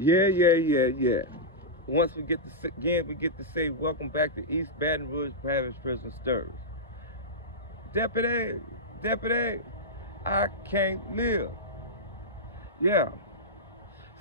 Yeah. Once we get to again, we get to say welcome back to East Baton Rouge Parish Prison Service. Deputy, I can't live. Yeah.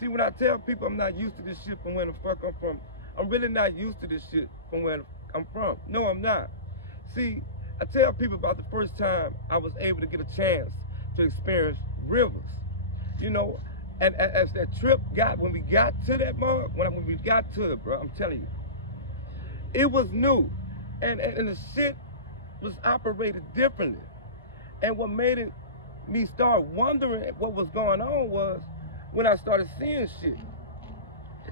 See, when I tell people I'm not used to this shit from where the fuck I'm from, I'm really not used to this shit from where I'm from. No, I'm not. See, I tell people about the first time I was able to get a chance to experience rivers. You know, and as that trip got, when we got to that mug, when we got to it, bro, I'm telling you, it was new. And the shit was operated differently. And what made me start wondering what was going on was when I started seeing shit.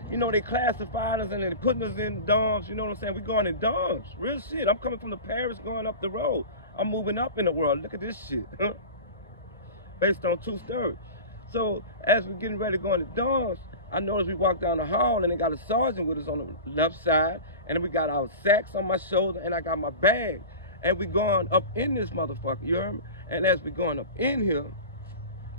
You know, they classified us and they putting us in dorms, you know what I'm saying? We going in dorms, real shit. I'm coming from the Paris going up the road. I'm moving up in the world. Look at this shit. Based on true story. So as we're getting ready to go into dorms, I noticed we walked down the hall and they got a sergeant with us on the left side, and then we got our sacks on my shoulder and I got my bag. And we going up in this motherfucker, you heard me? And as we going up in here,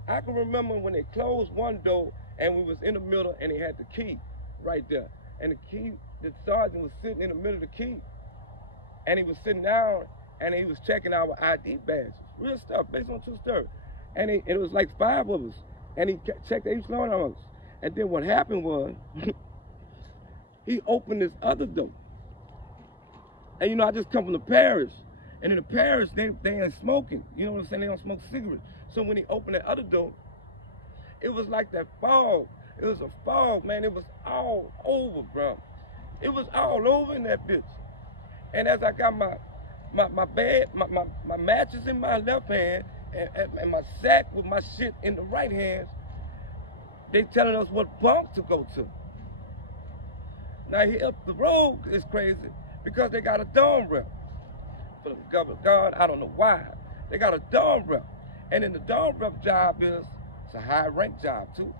I can remember when they closed one door and we was in the middle and they had the key right there. And the key, the sergeant was sitting in the middle of the key. And he was sitting down and he was checking our ID badges. Real stuff, based on true story. And it was like 5 of us. And he checked each one of us. And then what happened was, he opened this other door. And you know, I just come from the parish. And in the parish, they ain't smoking. You know what I'm saying? They don't smoke cigarettes. So when he opened that other door, it was like that fog. It was a fog, man. It was all over, bro. It was all over in that bitch. And as I got my bed, my mattress in my left hand, and my sack with my shit in the right hand, they telling us what bunk to go to. Now here up the road is crazy because they got a dorm rep. For the government guard, I don't know why. They got a dorm rep. And then the dorm rep job is, it's a high rank job too.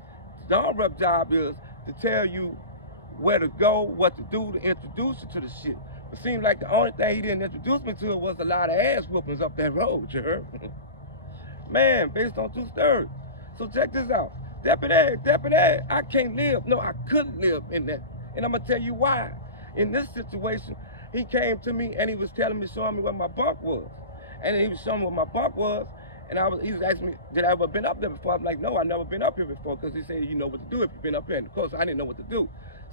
The dorm rep job is to tell you where to go, what to do, to introduce you to the shit. It seemed like the only thing he didn't introduce me to was a lot of ass whoopings up that road, you heard? Man, based on true stories. So check this out. Deputy, I can't live. No, I couldn't live in that. And I'm gonna tell you why. In this situation, he came to me and he was telling me, showing me what my bunk was. And then he was showing me what my bunk was. And he was asking me, did I ever been up there before? I'm like, no, I never been up here before, because he said, you know what to do if you've been up here. And of course, I didn't know what to do.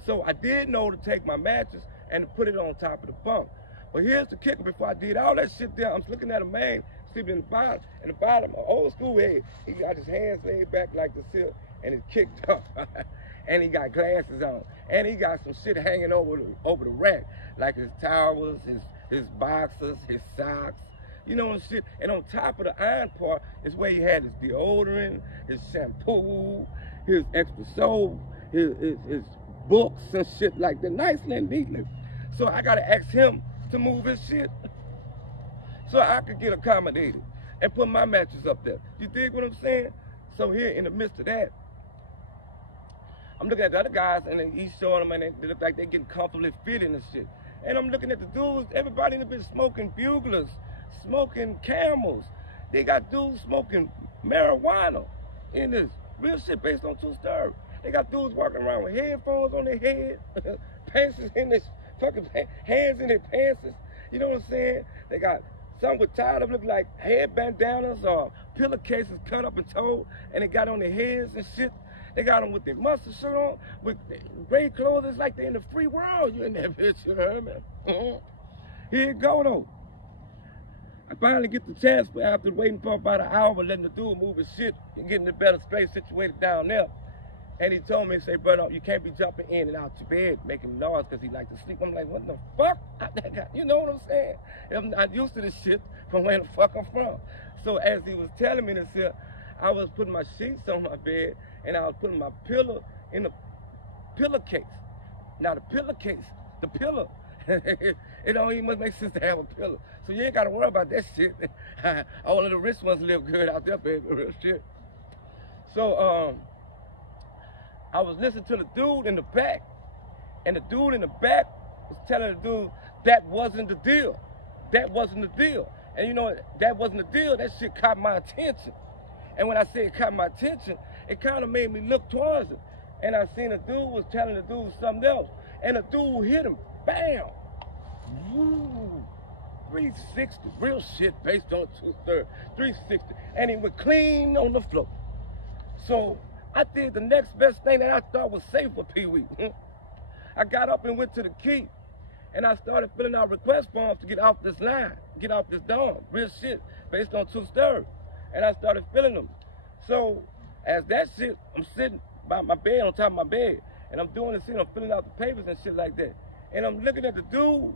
So I did know to take my mattress and to put it on top of the bunk. But here's the kicker. Before I did all that shit there, I'm looking at a man sleeping in the bottom, an old school head. He got his hands laid back like the silk and it's kicked up. And he got glasses on. And he got some shit hanging over the rack, like his towels, his boxers, his socks. You know what shit? And on top of the iron part is where he had his deodorant, his shampoo, his extra soap, his books and shit like that, nicely and neatly. So I gotta ask him to move his shit so I could get accommodated and put my mattress up there. You dig what I'm saying? So here in the midst of that, I'm looking at the other guys and he's showing them and they look like they're getting comfortably fitted and shit. And I'm looking at the dudes, everybody in the bitch smoking buglers, smoking Camels. They got dudes smoking marijuana in this. Real shit based on true story. They got dudes walking around with headphones on their head, pants in their fucking hands in their pants. You know what I'm saying? They got some with tied up, look like head bandanas or pillowcases cut up and told, and they got on their heads and shit. They got them with their mustard shirt on, with gray clothes. It's like they're in the free world. You in that bitch, you heard me? Here you go, though. I finally get the chance after waiting for about an hour, letting the dude move his shit and getting a better space situated down there. And he told me, say, brother, you can't be jumping in and out your bed making noise because he like to sleep. I'm like, what the fuck? You know what I'm saying? I'm not used to this shit from where the fuck I'm from. So as he was telling me this here, I was putting my sheets on my bed and I was putting my pillow in the pillowcase. Now the pillowcase, the pillow, it don't even much make sense to have a pillow. So you ain't got to worry about that shit. All of the rich ones live good out there, baby, real shit. So I was listening to the dude in the back, and the dude in the back was telling the dude that wasn't the deal. That wasn't the deal. And you know, that wasn't the deal. That shit caught my attention. And when I say it caught my attention, it kind of made me look towards it. And I seen a dude was telling the dude something else. And the dude hit him. Bam! Woo! 360. Real shit based on 2/3. 360. And he went clean on the floor. So I did the next best thing that I thought was safe for Pee Wee. I got up and went to the key. And I started filling out request forms to get off this line, get off this dorm. Real shit based on 2/3. And I started filling them. So as that shit, I'm sitting by my bed, on top of my bed, and I'm doing this shit, I'm filling out the papers and shit like that. And I'm looking at the dude,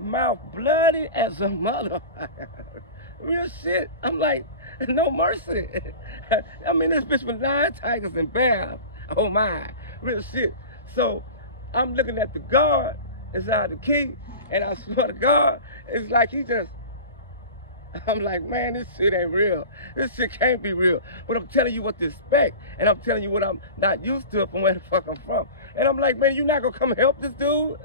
mouth bloody as a mother. Real shit. I'm like, no mercy. I mean, this bitch with 9 tigers and bears. Oh my, real shit. So I'm looking at the guard inside the key, and I swear to God, it's like he just, I'm like, man, this shit ain't real. This shit can't be real. But I'm telling you what to expect, and I'm telling you what I'm not used to from where the fuck I'm from. And I'm like, man, you not gonna come help this dude?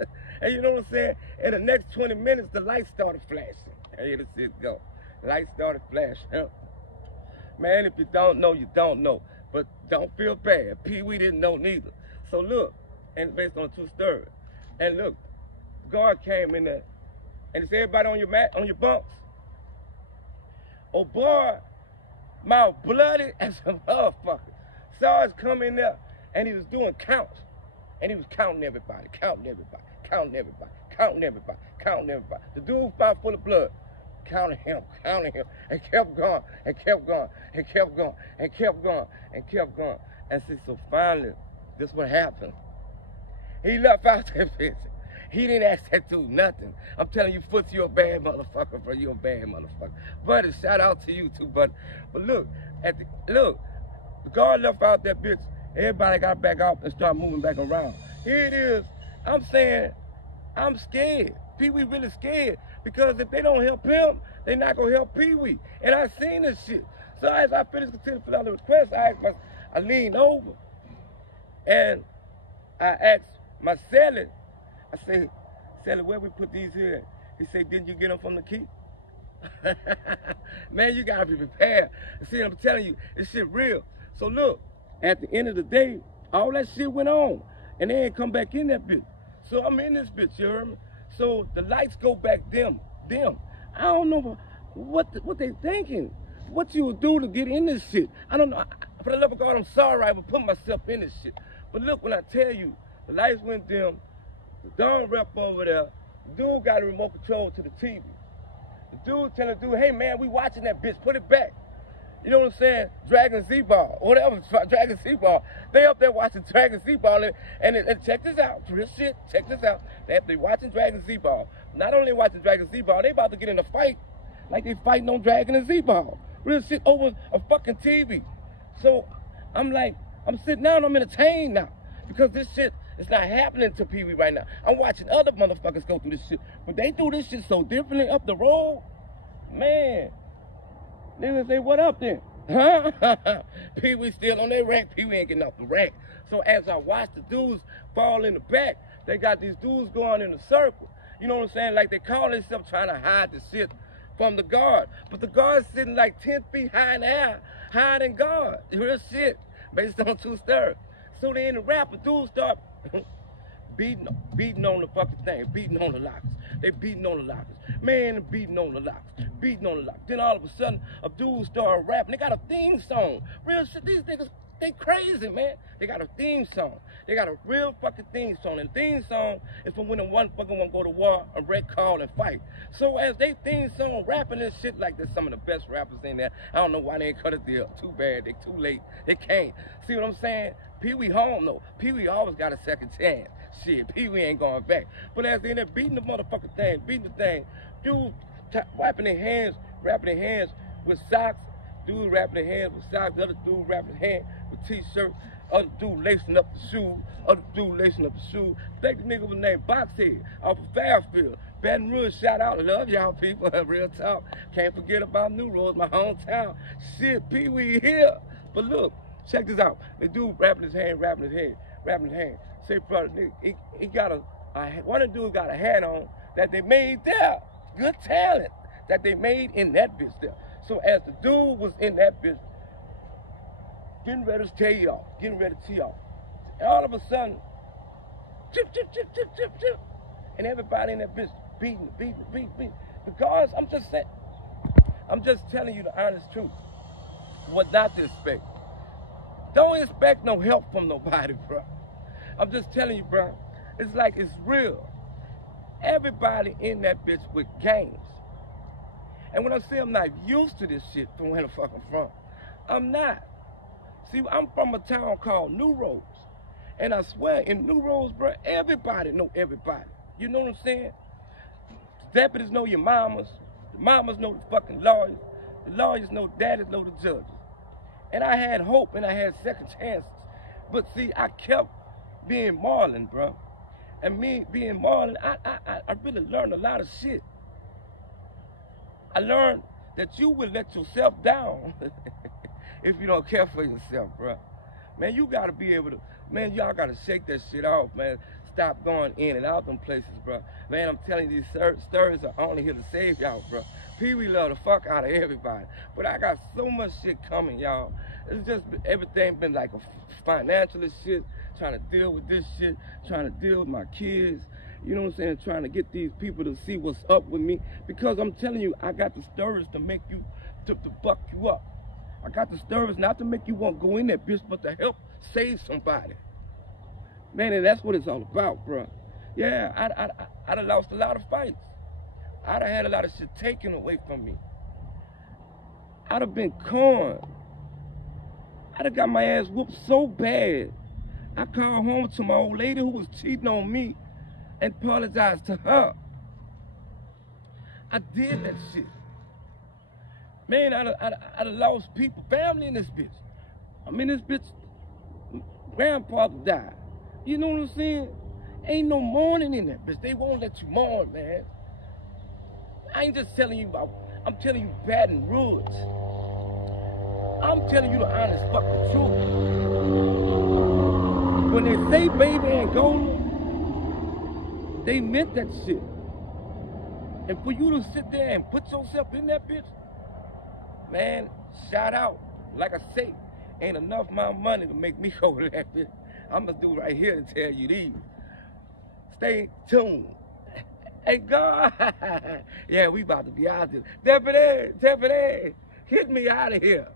And you know what I'm saying? In the next 20 minutes, the lights started flashing. And here the shit go. Lights started flashing. Man, if you don't know, you don't know. But don't feel bad. Pee Wee didn't know neither. So look, and based on 2/3. And look, guard came in there, and it's everybody on your mat, on your bunks. Oh boy, mouth bloody as a motherfucker. Saw us come in there, and he was doing counts. And he was counting everybody, counting everybody, counting everybody, counting everybody, counting everybody. The dude was full of blood. Counting him, and kept going, and kept going, and kept going, and kept going, and kept going. And see, so finally, this is what happened. He left out that bitch. He didn't ask that dude nothing. I'm telling you, Foots, you a bad motherfucker, bro. You a bad motherfucker. Buddy, shout out to you too, buddy. But look, the guard left out that bitch. Everybody got back out and started moving back around. Here it is. I'm saying, I'm scared. Pee Wee really scared, because if they don't help him, they not gonna help Pee Wee. And I seen this shit. So as I finished continuing to fill out the request, I leaned over and I asked my celly, I said, celly, where we put these here? He said, didn't you get them from the key? Man, you gotta be prepared. See, I'm telling you, this shit real. So look, at the end of the day, all that shit went on, and they ain't come back in that bitch. So I'm in this bitch, you heard me? So the lights go back dim. I don't know what they thinking. What you would do to get in this shit. I don't know. For the love of God, I'm sorry I would put myself in this shit. But look, when I tell you, the lights went dim, the dorm rep over there, the dude got a remote control to the TV. The dude telling the dude, hey man, we watching that bitch, put it back. You know what I'm saying? Dragon Z-Ball, whatever, Dragon Z-Ball. They up there watching Dragon Z-Ball, and check this out, real shit, check this out. They watching Dragon Z-Ball. Not only watching Dragon Z-Ball, they about to get in a fight, like they fighting on Dragon and Z-Ball. Real shit over a fucking TV. So I'm like, I'm sitting down, I'm entertained now, because this shit is not happening to Pee Wee right now. I'm watching other motherfuckers go through this shit, but they do this shit so differently up the road, man. Niggas say, what up then? Huh? Pee Wee still on their rack. Pee Wee ain't getting off the rack. So as I watch the dudes fall in the back, they got these dudes going in a circle. You know what I'm saying? Like they call themselves trying to hide the shit from the guard. But the guard's sitting like 10 feet high in the air, higher than guard. Real shit, based on 2/3. So they in the rap, the dudes start beating on the fucking thing, beating on the lockers. They beating on the lockers. Man, beating on the lockers, beating on the lockers. Then all of a sudden, a dude started rapping. They got a theme song. Real shit, these niggas, they crazy, man. They got a theme song. They got a real fucking theme song. And the theme song is from when the one fucking one go to war and wreck, call, and fight. So as they theme song rapping this shit like there's some of the best rappers in there. I don't know why they ain't cut a deal. Too bad, they too late. They can't. See what I'm saying? Pee Wee home though. Pee Wee always got a second chance. Shit, Pee Wee ain't going back. But as they in there beating the motherfucking thing, beating the thing, dude wiping their hands, wrapping their hands with socks. Dude wrapping their hands with socks. The other dude wrapping his hand with t-shirt. Other dude lacing up the shoe. Other dude lacing up the shoe. I think the nigga was named Boxhead off of Fairfield. Baton Rouge, shout out. Love y'all people. Real talk. Can't forget about New Road, my hometown. Shit, Pee Wee here. But look, check this out. The dude wrapping his hand, wrapping his hand, wrapping his hand. Say, brother, nigga, he got one of the dudes got a hat on that they made there. Good talent that they made in that bitch there. So as the dude was in that bitch, getting ready to tee off, And all of a sudden, chip, chip, chip, chip, chip, chip. And everybody in that bitch beating. Because I'm just telling you the honest truth. What not to expect. Don't expect no help from nobody, bro. I'm just telling you, bro. It's like it's real. Everybody in that bitch with games. And when I say I'm not used to this shit from where the fuck I'm from, I'm not. See, I'm from a town called New Roads. And I swear, in New Roads, bro, everybody know everybody. You know what I'm saying? The deputies know your mamas. The mamas know the fucking lawyers. The lawyers know the daddies know the judges. And I had hope and I had second chances. But see, I kept being Marlon, bro. And me being Marlon, I really learned a lot of shit. I learned that you will let yourself down if you don't care for yourself, bro. Man, you gotta be able to, man, y'all gotta shake that shit off, man. Stop going in and out them places, bro. Man, I'm telling you, these stories are only here to save y'all, bro. Pee-wee love the fuck out of everybody. But I got so much shit coming, y'all. It's just, everything been like a financial shit, trying to deal with this shit, trying to deal with my kids, you know what I'm saying, trying to get these people to see what's up with me. Because I'm telling you, I got the stories to make you, to buck you up. I got the stories not to make you want to go in that bitch, but to help save somebody. Man, and that's what it's all about, bro. Yeah, I'd have lost a lot of fights. I'd have had a lot of shit taken away from me. I'd have been conned. I'd have got my ass whooped so bad. I called home to my old lady who was cheating on me and apologized to her. I did that shit. Man, I'd have lost people, family in this bitch. I mean, this bitch, grandfather died. You know what I'm saying? Ain't no mourning in that bitch. They won't let you mourn, man. I ain't just telling you about, I'm telling you Baton Rouge. I'm telling you the honest fucking truth. When they say baby Angola, they meant that shit. And for you to sit there and put yourself in that bitch, man, shout out. Like I say, ain't enough of my money to make me go to that bitch. I'm gonna do right here to tell you these. Stay tuned. Hey, God. Yeah, we about to be out there. Deputy, hit me out of here.